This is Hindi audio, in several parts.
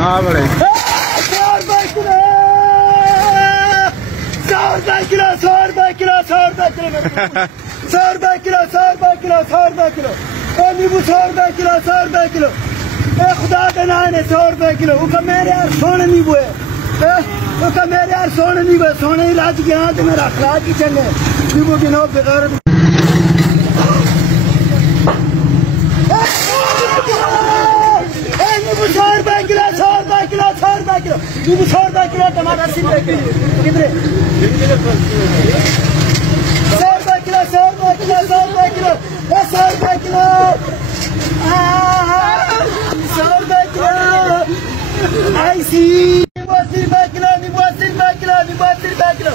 हाँ बड़े 100 रुपए किलो 100 रुपए किलो 100 रुपए किलो 100 रुपए किलो 100 रुपए किलो 100 रुपए किलो 100 रुपए किलो नींबू 100 रुपए किलो 100 रुपए किलो खुदा के नाम है 100 रुपए किलो उसका मेरे यार सोने नींबू है उसका मेरे यार सोने नींबू है सोने इलाज के यहाँ मेरा अखलाक ही चंगे नींबू की नो बेकार नींबू 100 रुपए किलो 100 रुपए किलो 100 रुपए किलो नींबू 100 रुपए किलो टमाटर 80 रुपए किलो कितने 100 रुपए किलो 100 रुपए किलो 100 रुपए किलो 100 रुपए किलो 100 रुपए किलो आई सी 80 रुपए किलो नींबू 80 रुपए किलो नींबू 80 रुपए किलो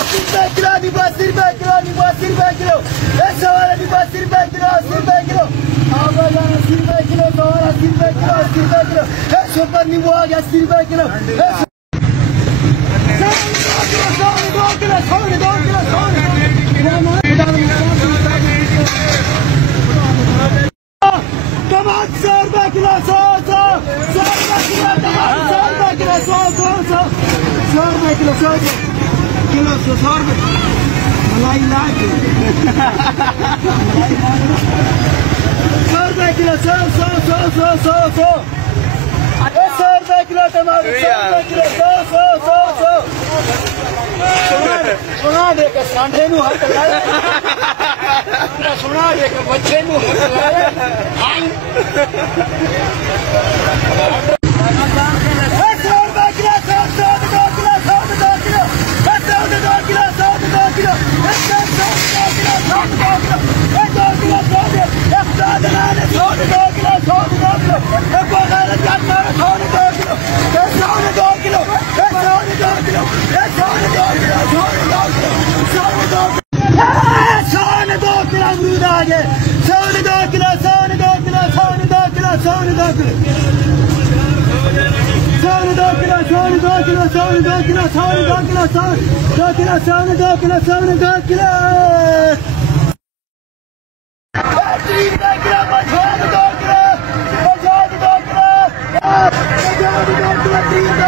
80 रुपए किलो नींबू 80 रुपए किलो नींबू 80 रुपए किलो 100 वाला नींबू 80 रुपए किलो 80 रुपए किलो 80 रुपए किलो 80 रुपए किलो 80 रुपए किलो 100 पर नींबू आ गया 80 रुपए किलो 100 किलो 100 टमाटर 100 रुपए किलो 100 रुपए किलो टमाटर 100 रुपए किलो 100 रुपए किलो 100 किलो 100 रुपए मलाई लाख 100 रुपए किलो 100 रुपए किलो टमाटर 100 रुपए किलो 100 सुना दे के सांढे नु हाथ लाए सुना दे के बच्चे नु हाथ लाए 100